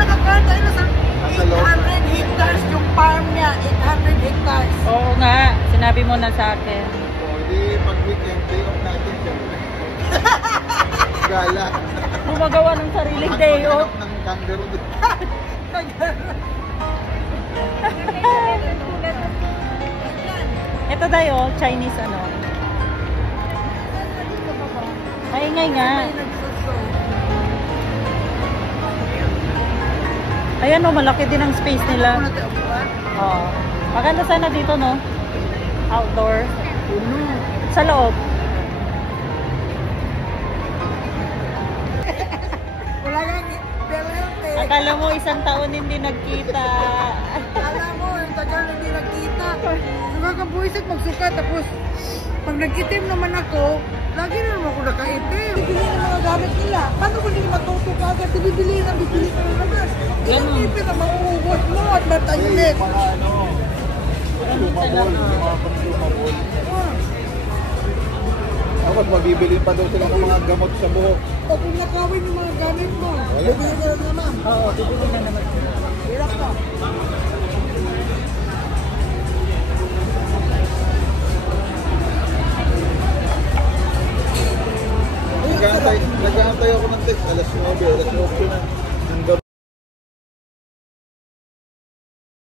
nakakanta na sa Nasa loob. 800 hectares yung farm niya. 800 hectares. Oo nga, sinabi mo na sa akin. O, di pag weekend, day off natin siyempre. Gala. Gumagawa ng sariling day off. Ng kangaroo. Ito tayo, Chinese ano. Maingay nga. Ayan o, malaki din ang space nila. Oo. Maganda sana dito, no? Outdoor. Sa loob. Wala kang pero Akala mo isang taon hindi nagkita. alam mo, yung tagal hindi nagkita. Nakakabuisit magsuka tapos pag nagkitim naman ako, lagi na naman ako nakaitim. Bibili ng mga gamit nila. Paano kung hindi matuto ka agad? Bibili ka ng lagas. Ilang tipin na mauubos mo at matahimik. Mga ano, consumable, mga consumable. Tapos mabibili pa daw sila ng mga gamot sa buhok. O kung nakawin yung mga gamit mo, bibili ka na naman. Oo, bibili na naman. Hirap ka.